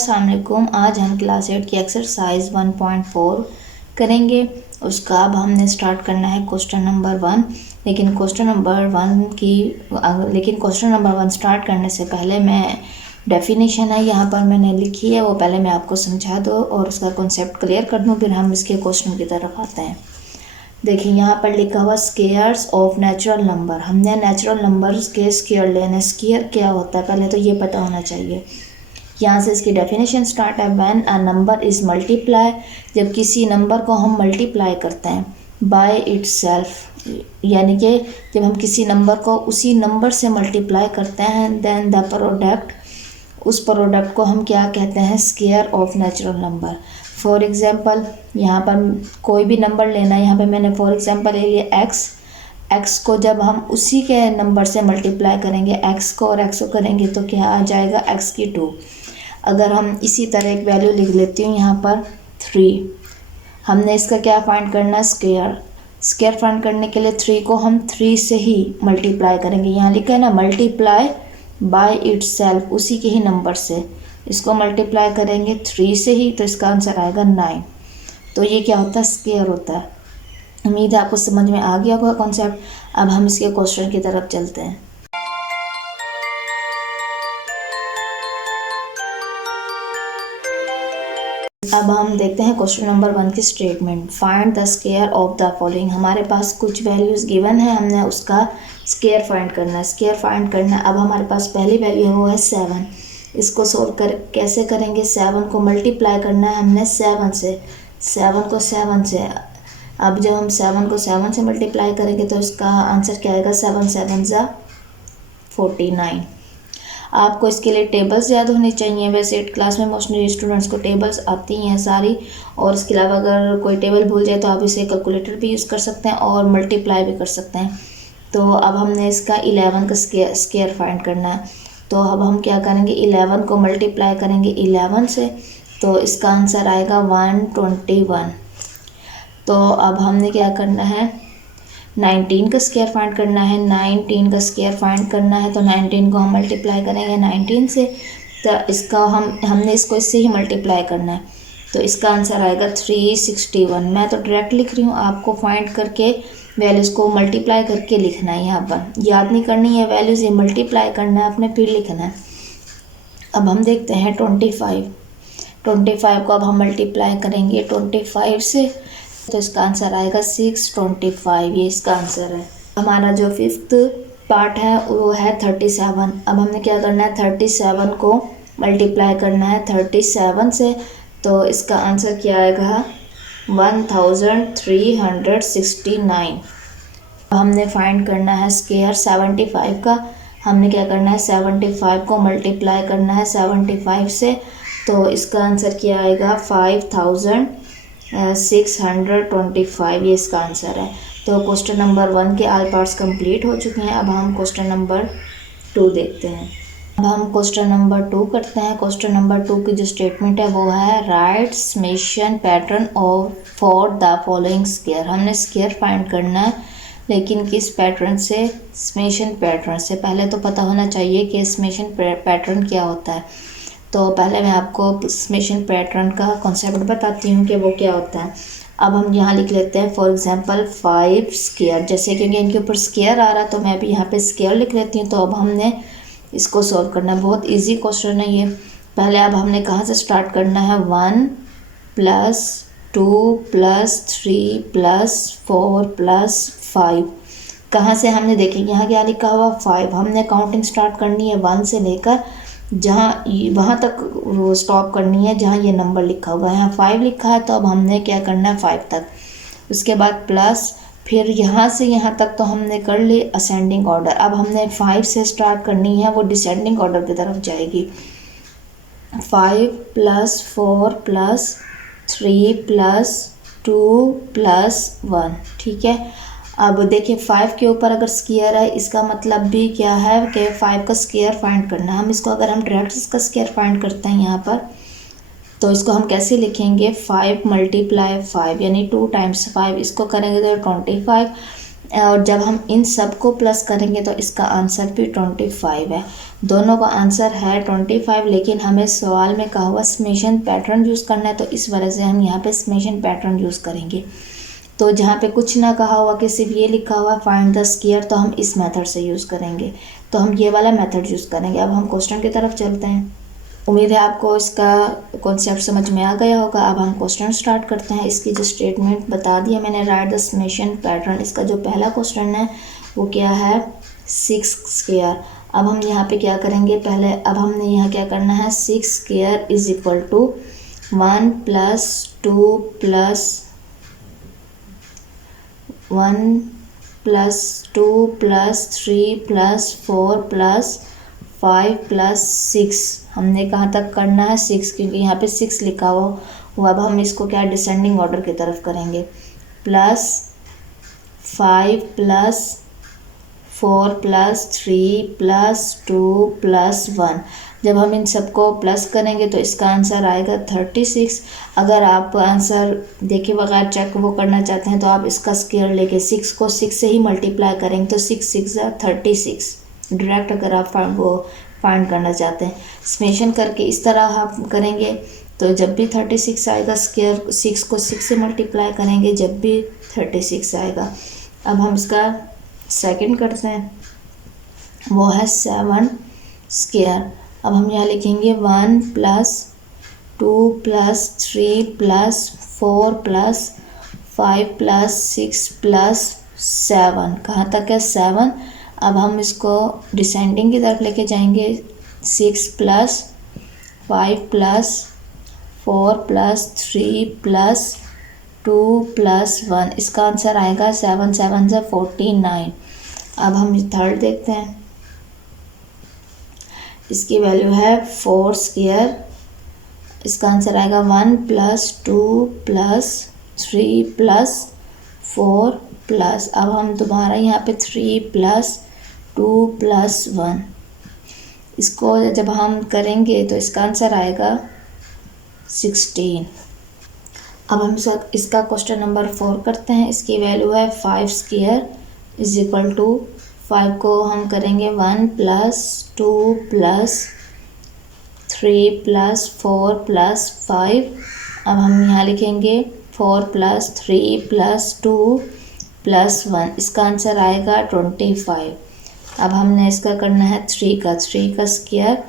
अस्सलाम वालेकुम। आज हम क्लास 8 की एक्सरसाइज 1.4 करेंगे। उसका अब हमने स्टार्ट करना है क्वेश्चन नंबर 1। लेकिन क्वेश्चन नंबर 1 स्टार्ट करने से पहले मैं डेफिनेशन है यहाँ पर मैंने लिखी है, वो पहले मैं आपको समझा दूँ और उसका कॉन्सेप्ट क्लियर कर दूँ, फिर हम इसके क्वेश्चन की तरफ आते हैं। देखिए यहाँ पर लिखा हुआ स्केयर्स ऑफ नेचुरल नंबर। हमने नेचुरल नंबर्स के स्केयर लेने। स्केयर क्या होता है पहले तो ये पता होना चाहिए। यहाँ से इसकी डेफिनेशन स्टार्ट है। When a number is multiply, जब किसी नंबर को हम मल्टीप्लाई करते हैं बाय इटसेल्फ, यानी कि जब हम किसी नंबर को उसी नंबर से मल्टीप्लाई करते हैं, देन द प्रोडक्ट, उस प्रोडक्ट को हम क्या कहते हैं, square of natural number. For example यहाँ पर कोई भी नंबर लेना है, यहाँ पे मैंने फॉर एग्जांपल ले लिया एक्स को जब हम उसी के नंबर से मल्टीप्लाई करेंगे, एक्स को और एक्स को करेंगे तो क्या आ जाएगा, एक्स की 2। अगर हम इसी तरह एक वैल्यू लिख लेती हूँ यहाँ पर 3, हमने इसका क्या फाइंड करना है, स्केयर फाइंड करने के लिए 3 को हम 3 से ही मल्टीप्लाई करेंगे। यहाँ लिखा है ना मल्टीप्लाई बाय इटसेल्फ, उसी के ही नंबर से इसको मल्टीप्लाई करेंगे 3 से ही, तो इसका आंसर आएगा 9। तो ये क्या होता है, स्केयर होता है। उम्मीद है आपको समझ में आ गया होगा कॉन्सेप्ट। अब हम इसके क्वेश्चन की तरफ चलते हैं। अब हम देखते हैं क्वेश्चन नंबर 1 की statement. Find the square of the following. हमारे पास कुछ वैल्यूज़ गिवन है, हमने उसका स्केयर फाइंड करना है। स्केयर फाइंड करना है। अब हमारे पास पहली वैल्यू है वो है 7। इसको सोल्व कर कैसे करेंगे, 7 को मल्टीप्लाई करना है हमने 7 से, 7 को 7 से। अब जब हम 7 को 7 से मल्टीप्लाई करेंगे तो इसका आंसर क्या आएगा, 7 7 ज़ा 49। आपको इसके लिए टेबल्स याद होनी चाहिए। वैसे 8 क्लास में मोस्टली स्टूडेंट्स को टेबल्स आती हैं सारी, और इसके अलावा अगर कोई टेबल भूल जाए तो आप इसे कैलकुलेटर भी यूज़ कर सकते हैं और मल्टीप्लाई भी कर सकते हैं। तो अब हमने इसका 11 का स्केयर फाइंड करना है। तो अब हम क्या करेंगे, 11 को मल्टीप्लाई करेंगे 11 से, तो इसका आंसर आएगा 121। तो अब हमने क्या करना है, 19 का स्केयर फाइंड करना है। 19 का स्केयर फाइंड करना है तो 19 को हम मल्टीप्लाई करेंगे 19 से, तो इसका हमने इसको इससे ही मल्टीप्लाई करना है, तो इसका आंसर आएगा 361। मैं तो डायरेक्ट लिख रही हूँ, आपको फाइंड करके वैल्यूज़ को मल्टीप्लाई करके लिखना है। यहाँ पर याद नहीं करनी है वैल्यूज़, ये मल्टीप्लाई करना है आपने, फिर लिखना है। अब हम देखते हैं 25 को अब हम मल्टीप्लाई करेंगे 25 से, तो इसका आंसर आएगा 625। ये इसका आंसर है। हमारा जो 5th पार्ट है वो है 37। अब हमने क्या करना है, 37 को मल्टीप्लाई करना है 37 से, तो इसका आंसर क्या आएगा, 1369। अब हमने फाइंड करना है स्केयर 75 का। हमने क्या करना है, 75 को मल्टीप्लाई करना है 75 से, तो इसका आंसर क्या आएगा, 5625। ये इसका आंसर है। तो क्वेश्चन नंबर 1 के ऑल पार्ट्स कंप्लीट हो चुके हैं। अब हम क्वेश्चन नंबर 2 देखते हैं। अब हम क्वेश्चन नंबर 2 करते हैं। क्वेश्चन नंबर 2 की जो स्टेटमेंट है वो है right summation pattern of for the following square. हमने स्केयर फाइंड करना है, लेकिन किस पैटर्न से, समेशन पैटर्न से। पहले तो पता होना चाहिए कि समेशन पैटर्न क्या होता है। तो पहले मैं आपको समेशन पैटर्न का कॉन्सेप्ट बताती हूँ कि वो क्या होता है। अब हम यहाँ लिख लेते हैं फॉर एग्जांपल 5 स्केयर, जैसे क्योंकि इनके ऊपर स्केयर आ रहा है तो मैं भी यहाँ पे स्केयर लिख लेती हूँ। तो अब हमने इसको सॉल्व करना है। बहुत इजी क्वेश्चन है ये। पहले अब हमने कहाँ से स्टार्ट करना है, 1 + 2 + 3 + 4 + 5। कहाँ से हमने देखें, यहाँ क्या लिखा हुआ 5। हमने काउंटिंग स्टार्ट करनी है 1 से लेकर जहाँ वहाँ तक स्टॉप करनी है जहाँ ये नंबर लिखा हुआ है। यहाँ 5 लिखा है तो अब हमने क्या करना है 5 तक, उसके बाद प्लस, फिर यहाँ से यहाँ तक तो हमने कर ली असेंडिंग ऑर्डर। अब हमने 5 से स्टार्ट करनी है, वो डिसेंडिंग ऑर्डर की तरफ जाएगी। 5 + 4 + 3 + 2 + 1, ठीक है। अब देखिए 5 के ऊपर अगर स्केयर है, इसका मतलब भी क्या है कि 5 का स्केयर फाइंड करना है। हम इसको अगर हम डायरेक्ट इसका स्केयर फाइंड करते हैं यहाँ पर, तो इसको हम कैसे लिखेंगे, 5 × 5 यानी 2 × 5, इसको करेंगे तो 25। और जब हम इन सब को प्लस करेंगे तो इसका आंसर भी 25 है। दोनों का आंसर है 25, लेकिन हमें सवाल में कहा हुआ समेशन पैटर्न यूज़ करना है, तो इस वजह से हम यहाँ पे समेशन पैटर्न यूज़ करेंगे। तो जहाँ पे कुछ ना कहा हुआ कि सिर्फ ये लिखा हुआ फाइंड द स्क्वायर, तो हम इस मेथड से यूज़ करेंगे, तो हम ये वाला मेथड यूज़ करेंगे। अब हम क्वेश्चन की तरफ चलते हैं। उम्मीद है आपको इसका कॉन्सेप्ट समझ में आ गया होगा। अब हम क्वेश्चन स्टार्ट करते हैं। इसकी जो स्टेटमेंट बता दी है मैंने, राइट द समेशन पैटर्न। इसका जो पहला क्वेश्चन है वो क्या है, 6 स्क्वायर। अब हम यहाँ पे क्या करेंगे, पहले अब हमने यहाँ क्या करना है, 6 स्क्वायर इज इक्वल टू 1 + 2 + 1 + 2 + 3 + 4 + 5 + 6। हमने कहाँ तक करना है, 6, क्योंकि यहाँ पे 6 लिखा हुआ। अब हम इसको क्या डिसेंडिंग ऑर्डर की तरफ करेंगे। +5 + 4 + 3 + 2 + 1। जब हम इन सबको प्लस करेंगे तो इसका आंसर आएगा 36। अगर आप आंसर देखे बगैर चेक वो करना चाहते हैं तो आप इसका स्क्वायर लेके 6 को 6 से ही मल्टीप्लाई करेंगे, तो 6 6 36 डायरेक्ट। अगर आप वो फाइंड करना चाहते हैं, समेशन करके इस तरह आप करेंगे तो जब भी 36 आएगा, स्क्वायर 6 को 6 से मल्टीप्लाई करेंगे जब भी 36 आएगा। अब हम इसका सेकंड करते हैं, वो है 7 स्क्वायर। अब हम यहाँ लिखेंगे 1 + 2 + 3 + 4 + 5 + 6 + 7। कहाँ तक है, 7। अब हम इसको डिसेंडिंग की तरफ लेके जाएंगे। 6 + 5 + 4 + 3 + 2 + 1। इसका आंसर आएगा 7 7 से 49। अब हम थर्ड देखते हैं। इसकी वैल्यू है 4 स्क्वायर। इसका आंसर आएगा 1 + 2 + 3 + 4 +, अब हम दोबारा यहाँ पे 3 + 2 + 1, इसको जब हम करेंगे तो इसका आंसर आएगा 16। अब हम इसका क्वेश्चन नंबर 4 करते हैं। इसकी वैल्यू है 5 स्क्वायर इज इक्वल टू 5 को हम करेंगे 1 + 2 + 3 + 4 + 5। अब हम यहाँ लिखेंगे 4 + 3 + 2 + 1। इसका आंसर आएगा 25। अब हमने इसका करना है 3 का स्क्वायर।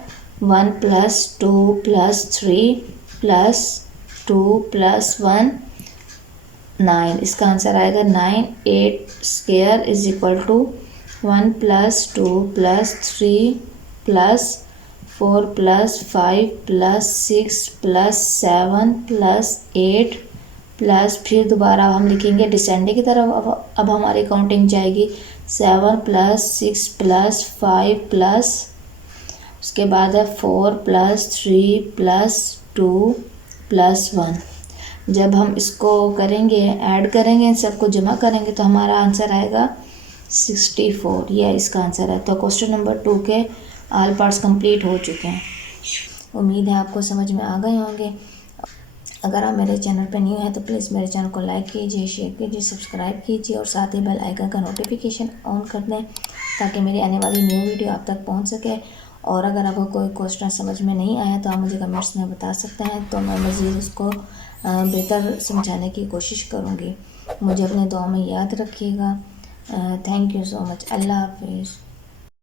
1 + 2 + 3 + 2 + 1 9। इसका आंसर आएगा 9। 8 square is equal to 1 + 2 + 3 + 4 + 5 + 6 + 7 + 8 plus फिर दोबारा हम लिखेंगे डिसेंडिंग की तरफ। अब हमारी काउंटिंग जाएगी 7 + 6 + 5 प्लस उसके बाद है 4 + 3 + 2 + 1। जब हम इसको करेंगे, ऐड करेंगे, इन सबको जमा करेंगे तो हमारा आंसर आएगा 64। यह इसका आंसर है। तो क्वेश्चन नंबर 2 के ऑल पार्ट्स कंप्लीट हो चुके हैं। उम्मीद है आपको समझ में आ गए होंगे। अगर आप मेरे चैनल पर न्यू हैं तो प्लीज़ मेरे चैनल को लाइक कीजिए, शेयर कीजिए, सब्सक्राइब कीजिए और साथ ही बेल आइकन का नोटिफिकेशन ऑन कर दें ताकि मेरी आने वाली न्यू वीडियो आप तक पहुंच सके। और अगर आपको कोई क्वेश्चन समझ में नहीं आया तो आप मुझे कमेंट्स में बता सकते हैं, तो मैं मज़ीद उसको बेहतर समझाने की कोशिश करूँगी। मुझे अपने दुआ में याद रखिएगा। Thank you so much. अल्लाह हाफिज़।